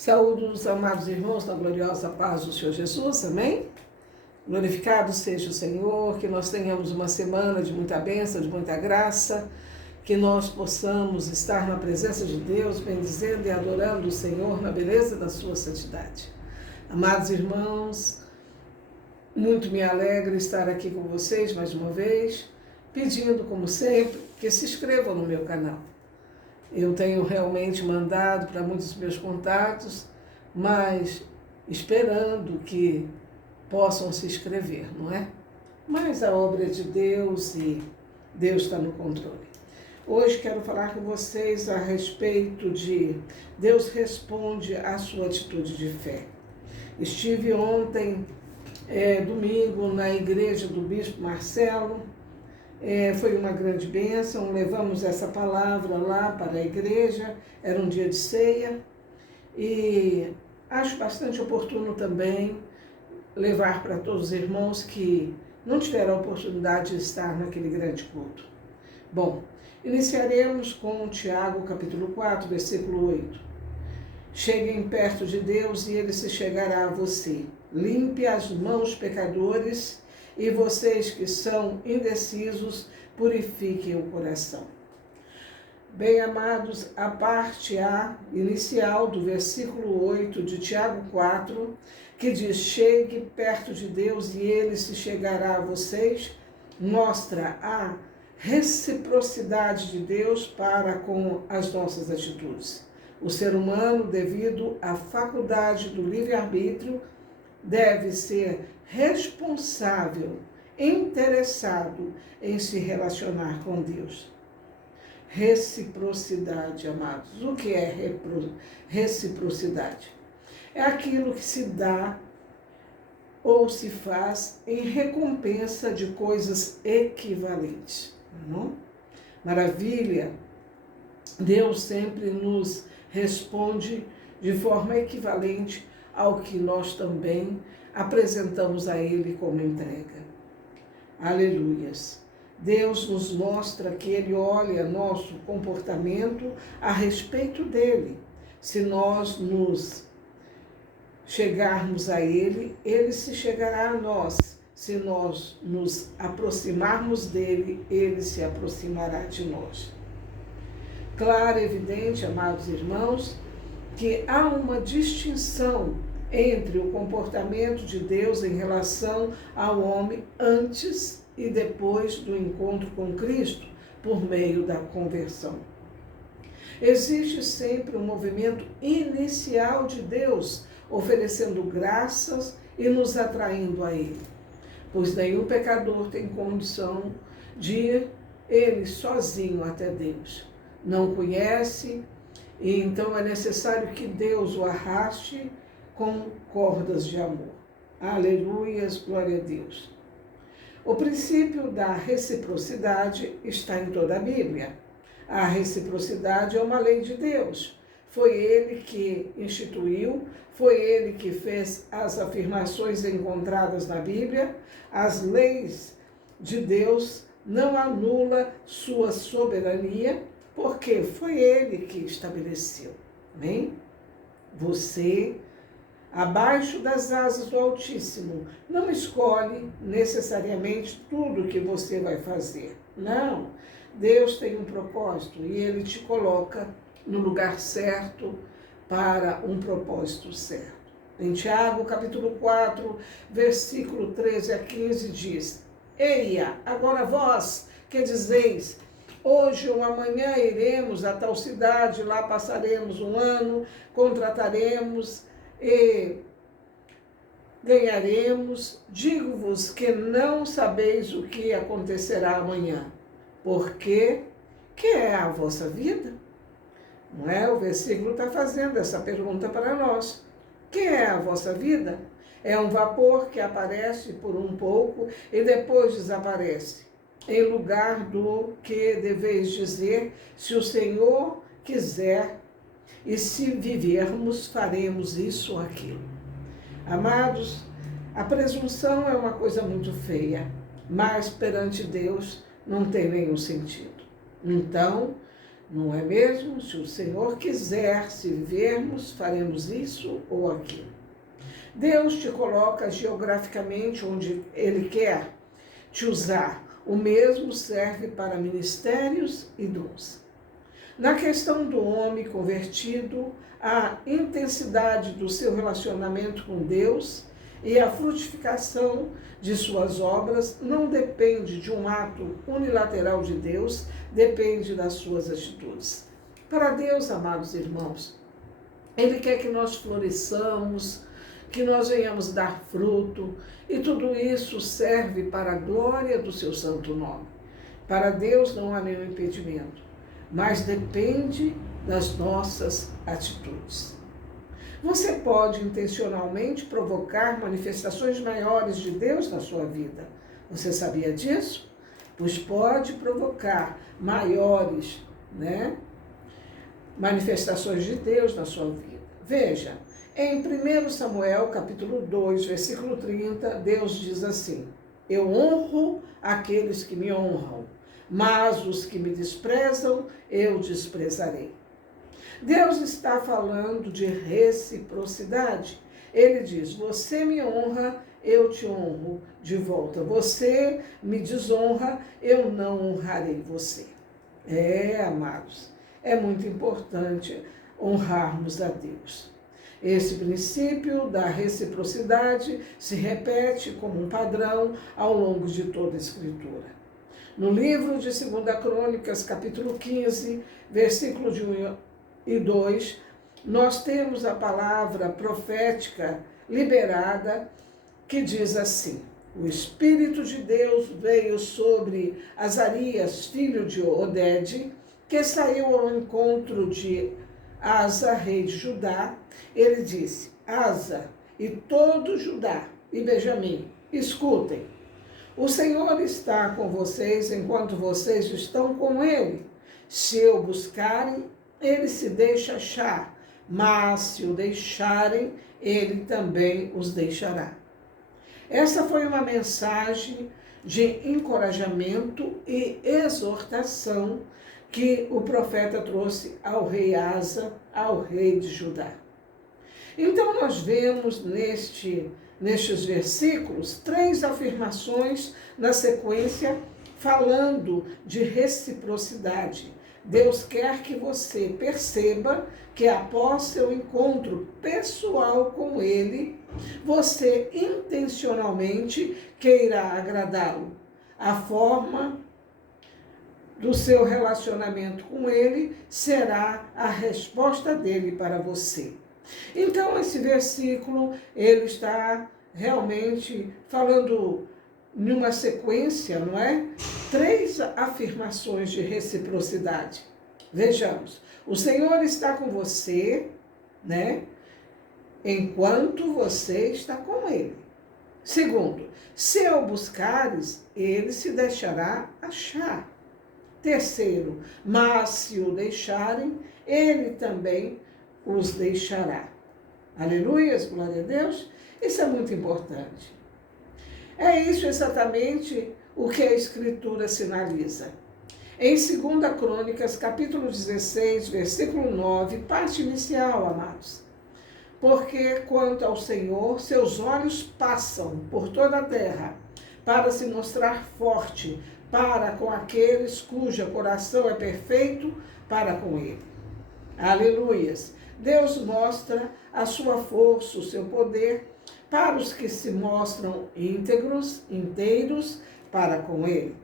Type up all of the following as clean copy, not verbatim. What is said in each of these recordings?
Saúde os amados irmãos na gloriosa paz do Senhor Jesus, amém? Glorificado seja o Senhor, que nós tenhamos uma semana de muita bênção, de muita graça, que nós possamos estar na presença de Deus, bendizendo e adorando o Senhor na beleza da sua santidade. Amados irmãos, muito me alegra estar aqui com vocês mais uma vez, pedindo, como sempre, que se inscrevam no meu canal. Eu tenho realmente mandado para muitos dos meus contatos, mas esperando que possam se inscrever, não é? Mas a obra é de Deus e Deus está no controle. Hoje quero falar com vocês a respeito de Deus responde à sua atitude de fé. Estive ontem, domingo, na igreja do Bispo Marcelo. Foi uma grande bênção, levamos essa palavra lá para a igreja, era um dia de ceia, e acho bastante oportuno também levar para todos os irmãos que não tiveram a oportunidade de estar naquele grande culto. Bom, iniciaremos com Tiago, capítulo 4, versículo 8. Cheguem perto de Deus e Ele se chegará a você. Limpe as mãos, pecadores, e vocês que são indecisos, purifiquem o coração. Bem, amados, a parte A inicial do versículo 8 de Tiago 4, que diz, chegue perto de Deus e Ele se chegará a vocês, mostra a reciprocidade de Deus para com as nossas atitudes. O ser humano, devido à faculdade do livre-arbítrio, deve ser responsável, interessado em se relacionar com Deus. Reciprocidade, amados. O que é reciprocidade? É aquilo que se dá ou se faz em recompensa de coisas equivalentes. Não? Maravilha! Deus sempre nos responde de forma equivalente ao que nós também apresentamos a Ele como entrega. Aleluias! Deus nos mostra que Ele olha nosso comportamento a respeito dEle. Se nós nos chegarmos a Ele, Ele se chegará a nós. Se nós nos aproximarmos dEle, Ele se aproximará de nós. Claro e evidente, amados irmãos, que há uma distinção entre o comportamento de Deus em relação ao homem antes e depois do encontro com Cristo, por meio da conversão. Existe sempre um movimento inicial de Deus, oferecendo graças e nos atraindo a Ele, pois nenhum pecador tem condição de ir ele sozinho até Deus. Não conhece, e então é necessário que Deus o arraste com cordas de amor. Aleluias, glória a Deus. O princípio da reciprocidade está em toda a Bíblia. A reciprocidade é uma lei de Deus. Foi Ele que instituiu, foi Ele que fez as afirmações encontradas na Bíblia. As leis de Deus não anulam sua soberania, porque foi Ele que estabeleceu. Amém? Você, abaixo das asas do Altíssimo, não escolhe necessariamente tudo que você vai fazer. Não. Deus tem um propósito e Ele te coloca no lugar certo para um propósito certo. Em Tiago, capítulo 4, versículo 13 a 15, diz, Eia, agora vós que dizeis, hoje ou amanhã iremos a tal cidade, lá passaremos um ano, contrataremos e ganharemos. Digo-vos que não sabeis o que acontecerá amanhã, porque que é a vossa vida? Não é? O versículo está fazendo essa pergunta para nós. Que é a vossa vida? É um vapor que aparece por um pouco e depois desaparece. Em lugar do que deveis dizer, se o Senhor quiser, e se vivermos, faremos isso ou aquilo. Amados, a presunção é uma coisa muito feia, mas perante Deus não tem nenhum sentido. Então, Não é mesmo? Se o Senhor quiser, se vivermos, faremos isso ou aquilo. Deus te coloca geograficamente onde Ele quer te usar. O mesmo serve para ministérios e dons. Na questão do homem convertido, a intensidade do seu relacionamento com Deus e a frutificação de suas obras não depende de um ato unilateral de Deus, depende das suas atitudes. Para Deus, amados irmãos, Ele quer que nós floresçamos, que nós venhamos dar fruto, e tudo isso serve para a glória do seu santo nome. Para Deus não há nenhum impedimento, mas depende das nossas atitudes. Você pode intencionalmente provocar manifestações maiores de Deus na sua vida. Você sabia disso? Pois pode provocar maiores, manifestações de Deus na sua vida. Veja, em 1 Samuel, capítulo 2, versículo 30, Deus diz assim: eu honro aqueles que me honram, mas os que me desprezam, eu desprezarei. Deus está falando de reciprocidade. Ele diz: você me honra, eu te honro de volta. Você me desonra, eu não honrarei você. Amados, é muito importante honrarmos a Deus. Esse princípio da reciprocidade se repete como um padrão ao longo de toda a Escritura. No livro de 2 Crônicas, capítulo 15, versículo de 1 e 2, nós temos a palavra profética liberada que diz assim: o Espírito de Deus veio sobre Azarias, filho de Oded, que saiu ao encontro de Asa, rei de Judá. Ele disse: Asa e todo Judá e Benjamim, escutem. O Senhor está com vocês enquanto vocês estão com Ele. Se o buscarem, Ele se deixa achar, mas se o deixarem, Ele também os deixará. Essa foi uma mensagem de encorajamento e exortação que o profeta trouxe ao rei Asa, ao rei de Judá. Então nós vemos nestes versículos 3 afirmações na sequência falando de reciprocidade. Deus quer que você perceba que após seu encontro pessoal com Ele, você intencionalmente queira agradá-lo. A forma do seu relacionamento com Ele será a resposta dele para você. Então, esse versículo, ele está realmente falando numa sequência, não é? 3 afirmações de reciprocidade. Vejamos, o Senhor está com você, enquanto você está com Ele. Segundo, se o buscares, Ele se deixará achar. Terceiro, mas se o deixarem, Ele também os deixará. Aleluias, glória a Deus. Isso é muito importante. É isso exatamente o que a Escritura sinaliza. Em 2 Crônicas, capítulo 16, versículo 9, parte inicial, amados. Porque quanto ao Senhor, seus olhos passam por toda a terra, para se mostrar forte, para com aqueles cujo coração é perfeito, para com Ele. Aleluias. Deus mostra a sua força, o seu poder, para os que se mostram íntegros, inteiros, para com Ele.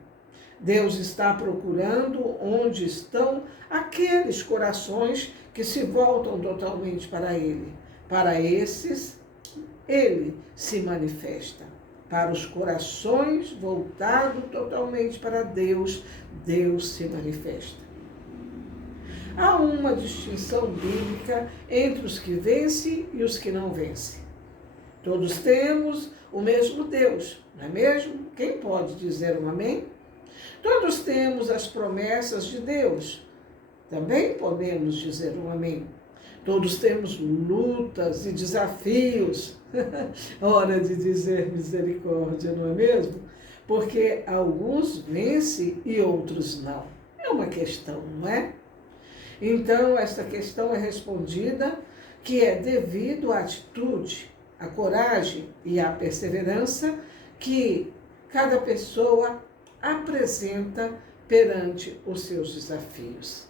Deus está procurando onde estão aqueles corações que se voltam totalmente para Ele. Para esses, Ele se manifesta. Para os corações voltados totalmente para Deus, Deus se manifesta. Há uma distinção bíblica entre os que vencem e os que não vencem. Todos temos o mesmo Deus, não é mesmo? Quem pode dizer um amém? Todos temos as promessas de Deus. Também podemos dizer um amém. Todos temos lutas e desafios. Hora de dizer misericórdia, não é mesmo? Porque alguns vencem e outros não. É uma questão, não é? Então, esta questão é respondida que é devido à atitude, à coragem e à perseverança que cada pessoa apresenta perante os seus desafios.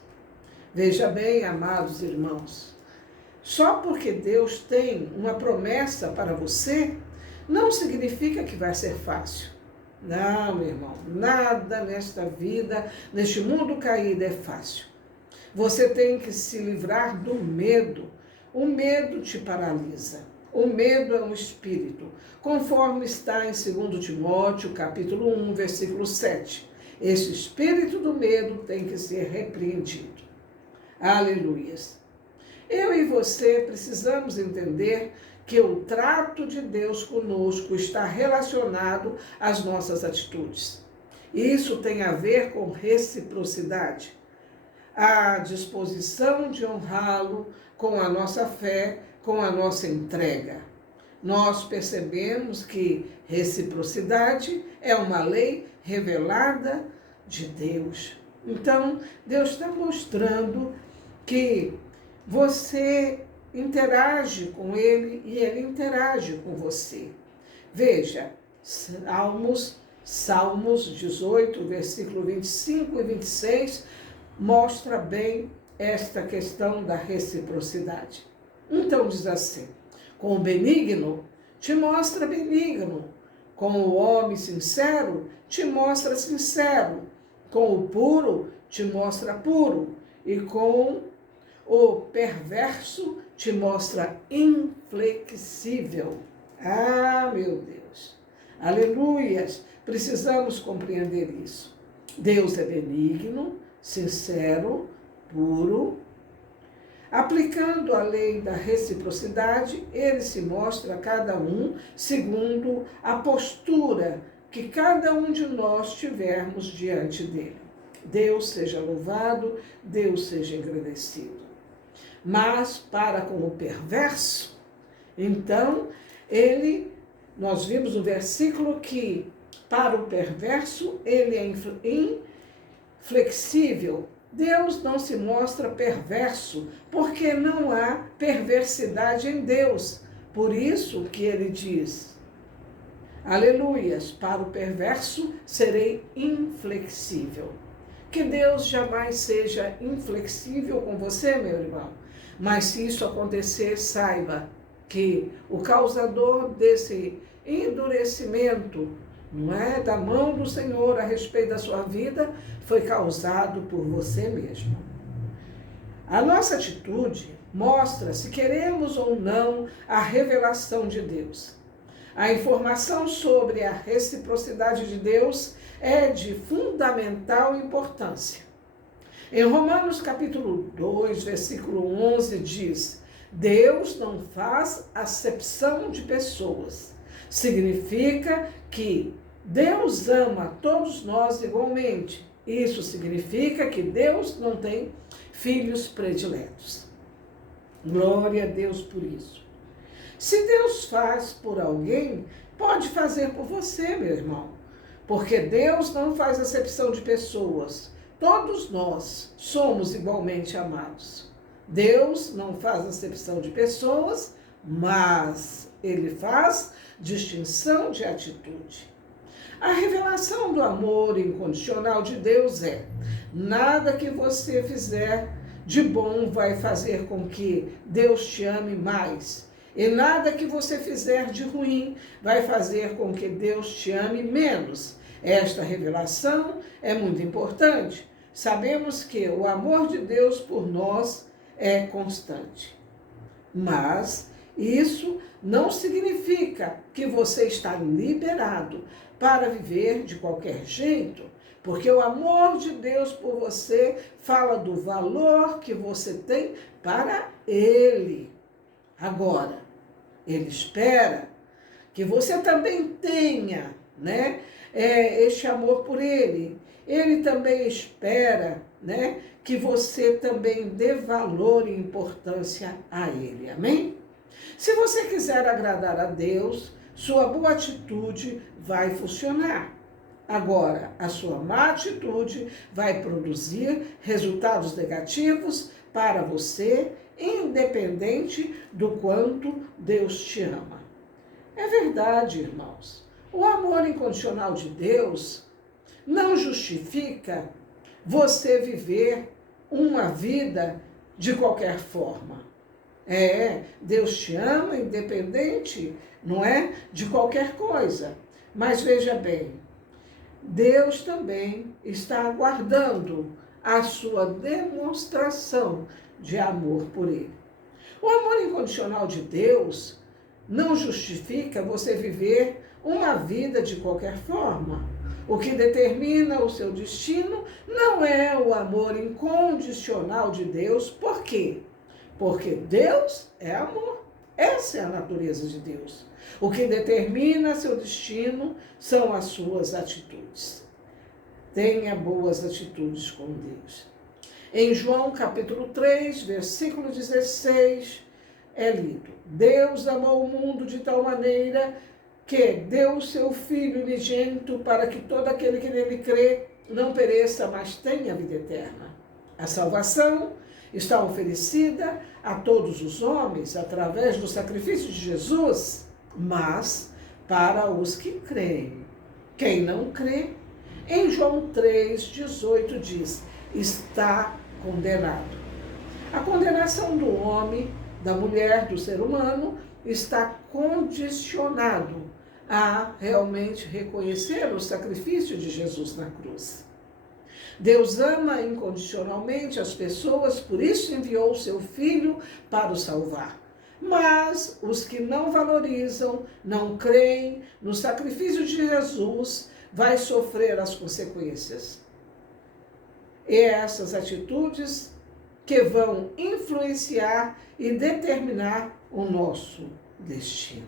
Veja bem, amados irmãos, só porque Deus tem uma promessa para você, não significa que vai ser fácil. Não, meu irmão, nada nesta vida, neste mundo caído é fácil. Você tem que se livrar do medo. O medo te paralisa. O medo é um espírito, conforme está em 2 Timóteo, capítulo 1, versículo 7. Esse espírito do medo tem que ser repreendido. Aleluias. Eu e você precisamos entender que o trato de Deus conosco está relacionado às nossas atitudes. Isso tem a ver com reciprocidade. A disposição de honrá-lo com a nossa fé, com a nossa entrega. Nós percebemos que reciprocidade é uma lei revelada de Deus. Então, Deus está mostrando que você interage com Ele e Ele interage com você. Veja, Salmos 18, versículo 25 e 26, mostra bem esta questão da reciprocidade. Então diz assim: com o benigno, te mostra benigno. Com o homem sincero, te mostra sincero. Com o puro, te mostra puro. E com o perverso, te mostra inflexível. Ah, meu Deus! Aleluias! Precisamos compreender isso. Deus é benigno, sincero, puro. Aplicando a lei da reciprocidade, ele se mostra a cada um segundo a postura que cada um de nós tivermos diante dele. Deus seja louvado, Deus seja engrandecido. Mas para com o perverso, então, nós vimos no versículo que para o perverso ele é inflexível. Deus não se mostra perverso, porque não há perversidade em Deus. Por isso que ele diz, aleluias, para o perverso serei inflexível. Que Deus jamais seja inflexível com você, meu irmão. Mas se isso acontecer, saiba que o causador desse endurecimento, não é, da mão do Senhor a respeito da sua vida, foi causado por você mesmo. A nossa atitude mostra se queremos ou não a revelação de Deus. A informação sobre a reciprocidade de Deus é de fundamental importância. Em Romanos capítulo 2, versículo 11, diz: Deus não faz acepção de pessoas. Significa que Deus ama todos nós igualmente. Isso significa que Deus não tem filhos prediletos. Glória a Deus por isso. Se Deus faz por alguém, pode fazer por você, meu irmão. Porque Deus não faz acepção de pessoas. Todos nós somos igualmente amados. Deus não faz acepção de pessoas, mas Ele faz distinção de atitude. A revelação do amor incondicional de Deus é: nada que você fizer de bom vai fazer com que Deus te ame mais. E nada que você fizer de ruim vai fazer com que Deus te ame menos. Esta revelação é muito importante. Sabemos que o amor de Deus por nós é constante. Mas isso não significa que você está liberado para viver de qualquer jeito, porque o amor de Deus por você fala do valor que você tem para Ele. Agora, Ele espera que você também tenha, este amor por Ele. Ele também espera, que você também dê valor e importância a Ele. Amém? Se você quiser agradar a Deus, sua boa atitude vai funcionar. Agora, a sua má atitude vai produzir resultados negativos para você, independente do quanto Deus te ama. É verdade, irmãos. O amor incondicional de Deus não justifica você viver uma vida de qualquer forma. Deus te ama, independente, não é, de qualquer coisa. Mas veja bem, Deus também está aguardando a sua demonstração de amor por Ele. O amor incondicional de Deus não justifica você viver uma vida de qualquer forma. O que determina o seu destino não é o amor incondicional de Deus. Por quê? Porque Deus é amor. Essa é a natureza de Deus. O que determina seu destino são as suas atitudes. Tenha boas atitudes com Deus. Em João capítulo 3, versículo 16, é lido: Deus amou o mundo de tal maneira que deu o seu Filho unigênito para que todo aquele que nele crê não pereça, mas tenha vida eterna. A salvação está oferecida a todos os homens através do sacrifício de Jesus, mas para os que creem. Quem não crê, em João 3,18 diz: está condenado. A condenação do homem, da mulher, do ser humano, está condicionado a realmente reconhecer o sacrifício de Jesus na cruz. Deus ama incondicionalmente as pessoas, por isso enviou o seu Filho para os salvar. Mas os que não valorizam, não creem no sacrifício de Jesus, vai sofrer as consequências. E essas atitudes que vão influenciar e determinar o nosso destino.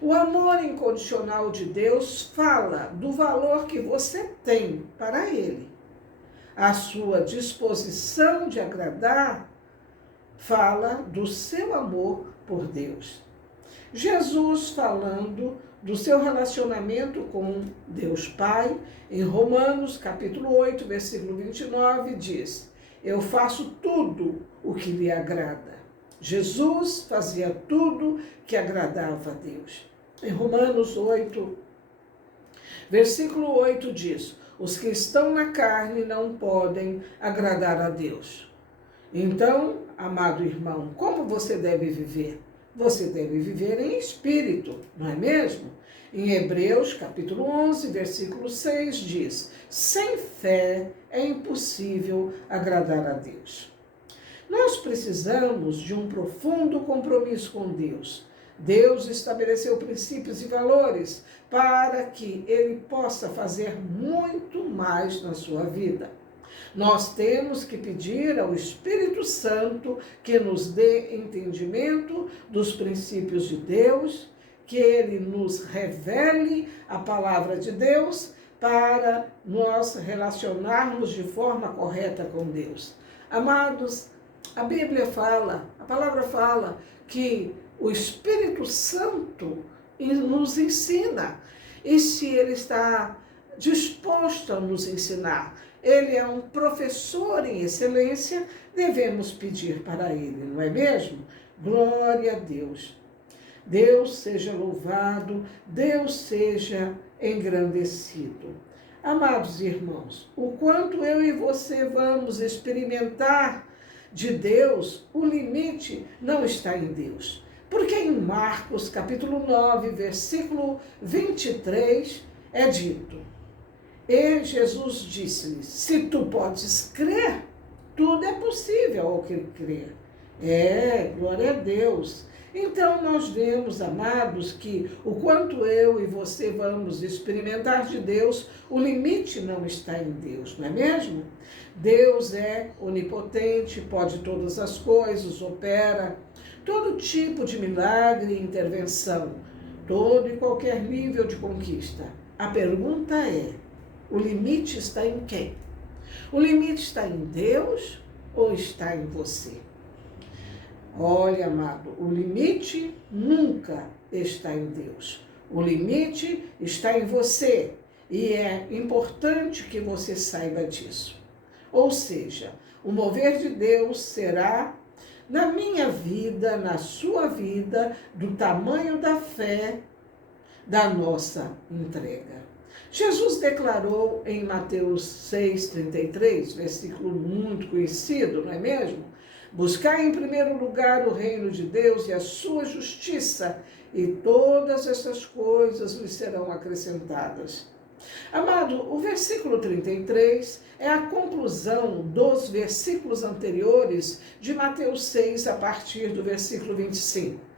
O amor incondicional de Deus fala do valor que você tem para Ele. A sua disposição de agradar fala do seu amor por Deus. Jesus, falando do seu relacionamento com Deus Pai, em Romanos capítulo 8, versículo 29, diz: eu faço tudo o que lhe agrada. Jesus fazia tudo que agradava a Deus. Em Romanos 8, versículo 8 diz: os que estão na carne não podem agradar a Deus. Então, amado irmão, como você deve viver? Você deve viver em espírito, não é mesmo? Em Hebreus, capítulo 11, versículo 6, diz: sem fé é impossível agradar a Deus. Nós precisamos de um profundo compromisso com Deus. Deus estabeleceu princípios e valores para que Ele possa fazer muito mais na sua vida. Nós temos que pedir ao Espírito Santo que nos dê entendimento dos princípios de Deus, que Ele nos revele a palavra de Deus para nós relacionarmos de forma correta com Deus. Amados, a Bíblia fala, a palavra fala que o Espírito Santo nos ensina. E se Ele está disposto a nos ensinar, Ele é um professor em excelência, devemos pedir para Ele, não é mesmo? Glória a Deus. Deus seja louvado, Deus seja engrandecido. Amados irmãos, o quanto eu e você vamos experimentar de Deus, o limite não está em Deus. Porque em Marcos, capítulo 9, versículo 23, é dito: e Jesus disse-lhe: se tu podes crer, tudo é possível ao que crer. Glória a Deus. Então nós vemos, amados, que o quanto eu e você vamos experimentar de Deus, o limite não está em Deus, não é mesmo? Deus é onipotente, pode todas as coisas, opera todo tipo de milagre e intervenção, todo e qualquer nível de conquista. A pergunta é: o limite está em quem? O limite está em Deus ou está em você? Olha, amado, o limite nunca está em Deus. O limite está em você. E é importante que você saiba disso. Ou seja, o mover de Deus será na minha vida, na sua vida, do tamanho da fé da nossa entrega. Jesus declarou em Mateus 6,33, versículo muito conhecido, não é mesmo? Buscar em primeiro lugar o reino de Deus e a sua justiça, e todas essas coisas lhes serão acrescentadas. Amado, o versículo 33 é a conclusão dos versículos anteriores de Mateus 6, a partir do versículo 25.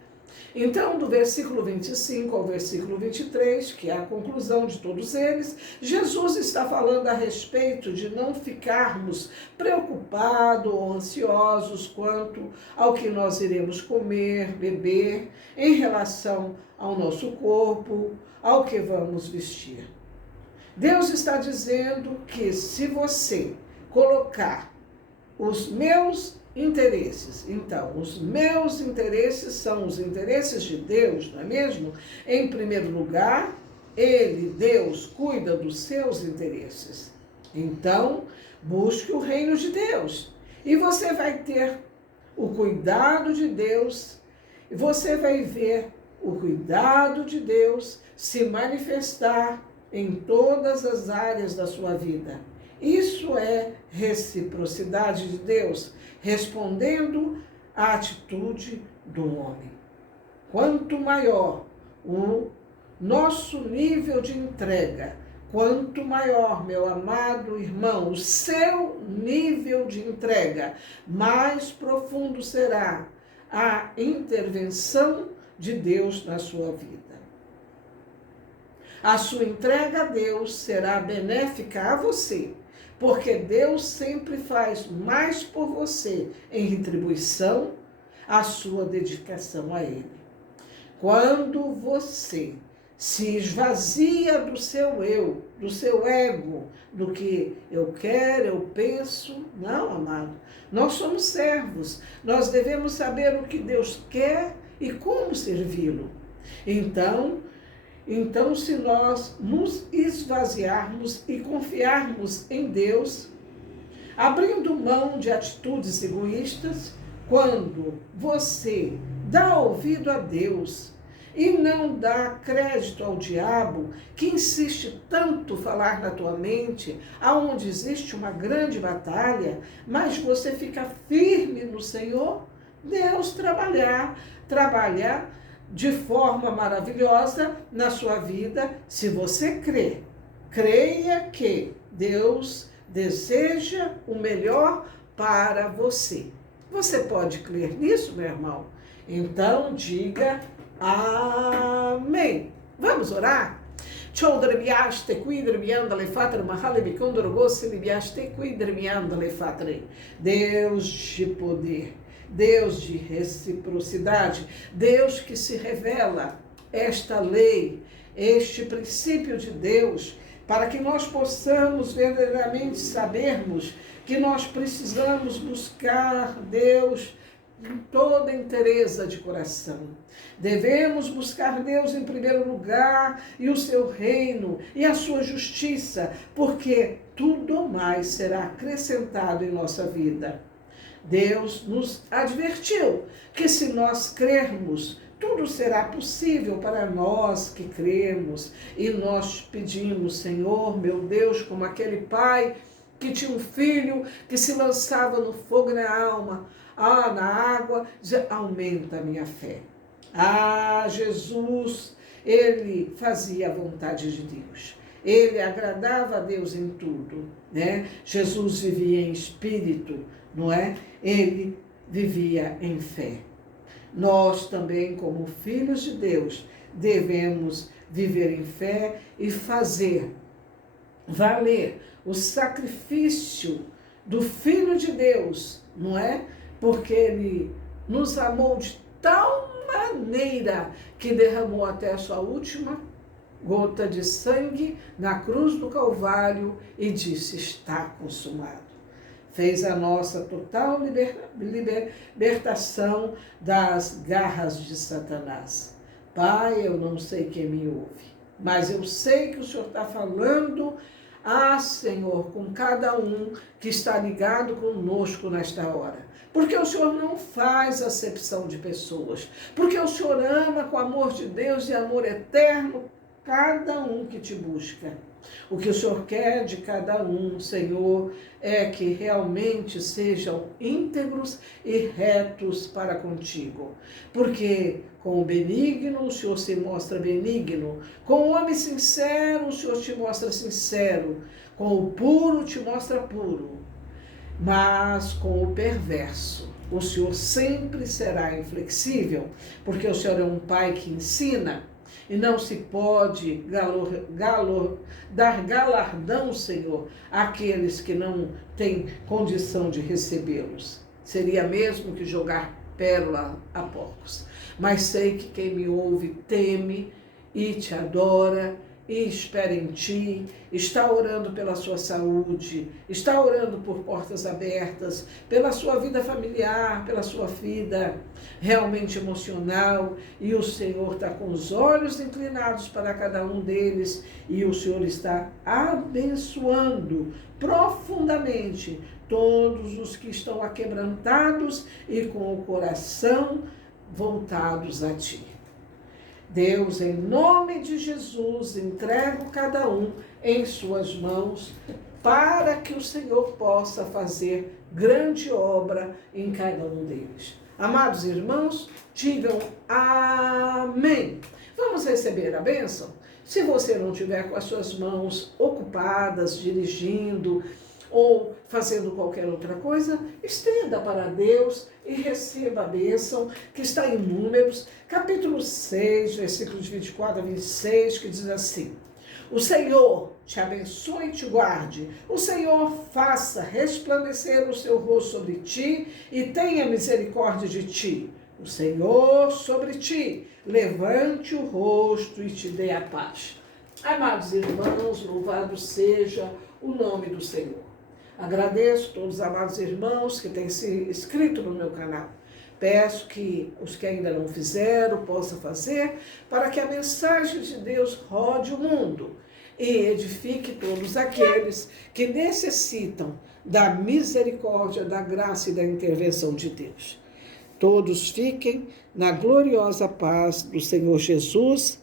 Então, do versículo 25 ao versículo 23, que é a conclusão de todos eles, Jesus está falando a respeito de não ficarmos preocupados ou ansiosos quanto ao que nós iremos comer, beber, em relação ao nosso corpo, ao que vamos vestir. Deus está dizendo que se você colocar os meus interesses, então, os meus interesses são os interesses de Deus, não é mesmo? Em primeiro lugar, Deus, cuida dos seus interesses. Então, busque o reino de Deus. E você vai ter o cuidado de Deus, e você vai ver o cuidado de Deus se manifestar em todas as áreas da sua vida. Isso é reciprocidade de Deus, respondendo à atitude do homem. Quanto maior o nosso nível de entrega, quanto maior, meu amado irmão, o seu nível de entrega, mais profundo será a intervenção de Deus na sua vida. A sua entrega a Deus será benéfica a você, porque Deus sempre faz mais por você em retribuição à sua dedicação a Ele. Quando você se esvazia do seu eu, do seu ego, do que eu quero, eu penso, não, amado. Nós somos servos, nós devemos saber o que Deus quer e como servi-lo. Então, se nós nos esvaziarmos e confiarmos em Deus, abrindo mão de atitudes egoístas, quando você dá ouvido a Deus e não dá crédito ao diabo, que insiste tanto falar na tua mente, aonde existe uma grande batalha, mas você fica firme no Senhor, Deus trabalhar de forma maravilhosa na sua vida, se você crer. Creia que Deus deseja o melhor para você. Você pode crer nisso, meu irmão? Então diga amém. Vamos orar? Deus de poder, Deus de reciprocidade, Deus que se revela esta lei, este princípio de Deus, para que nós possamos verdadeiramente sabermos que nós precisamos buscar Deus em toda inteireza de coração. Devemos buscar Deus em primeiro lugar e o seu reino e a sua justiça, porque tudo mais será acrescentado em nossa vida. Deus nos advertiu que se nós crermos, tudo será possível para nós que cremos. E nós pedimos, Senhor, meu Deus, como aquele pai que tinha um filho que se lançava no fogo e na alma, na água, dizia, aumenta a minha fé. Jesus, ele fazia a vontade de Deus. Ele agradava a Deus em tudo, né? Jesus vivia em espírito, não é? Ele vivia em fé. Nós também, como filhos de Deus, devemos viver em fé e fazer valer o sacrifício do Filho de Deus, não é? Porque ele nos amou de tal maneira que derramou até a sua última gota de sangue na cruz do Calvário e disse, está consumado. Fez a nossa total libertação das garras de Satanás. Pai, eu não sei quem me ouve, mas eu sei que o Senhor está falando Ah, Senhor, com cada um que está ligado conosco nesta hora. Porque o Senhor não faz acepção de pessoas. Porque o Senhor ama com amor de Deus e amor eterno cada um que te busca. O que o Senhor quer de cada um, Senhor, é que realmente sejam íntegros e retos para contigo. Porque com o benigno o Senhor se mostra benigno, com o homem sincero o Senhor te mostra sincero, com o puro te mostra puro, mas com o perverso o Senhor sempre será inflexível, porque o Senhor é um Pai que ensina. E não se pode dar galardão, Senhor, àqueles que não têm condição de recebê-los. Seria mesmo que jogar pérola a porcos. Mas sei que quem me ouve teme e te adora e espera em ti, está orando pela sua saúde, está orando por portas abertas, pela sua vida familiar, pela sua vida realmente emocional, e o Senhor está com os olhos inclinados para cada um deles, e o Senhor está abençoando profundamente todos os que estão aquebrantados e com o coração voltados a ti. Deus, em nome de Jesus, entrego cada um em suas mãos para que o Senhor possa fazer grande obra em cada um deles. Amados irmãos, digam amém. Vamos receber a bênção? Se você não tiver com as suas mãos ocupadas, dirigindo ou fazendo qualquer outra coisa, estenda para Deus e receba a bênção que está em Números, capítulo 6, versículos 24 a 26, que diz assim: o Senhor te abençoe e te guarde, o Senhor faça resplandecer o seu rosto sobre ti e tenha misericórdia de ti. O Senhor sobre ti levante o rosto e te dê a paz. Amados irmãos, louvado seja o nome do Senhor. Agradeço a todos os amados irmãos que têm se inscrito no meu canal. Peço que os que ainda não fizeram possam fazer, para que a mensagem de Deus rode o mundo e edifique todos aqueles que necessitam da misericórdia, da graça e da intervenção de Deus. Todos fiquem na gloriosa paz do Senhor Jesus.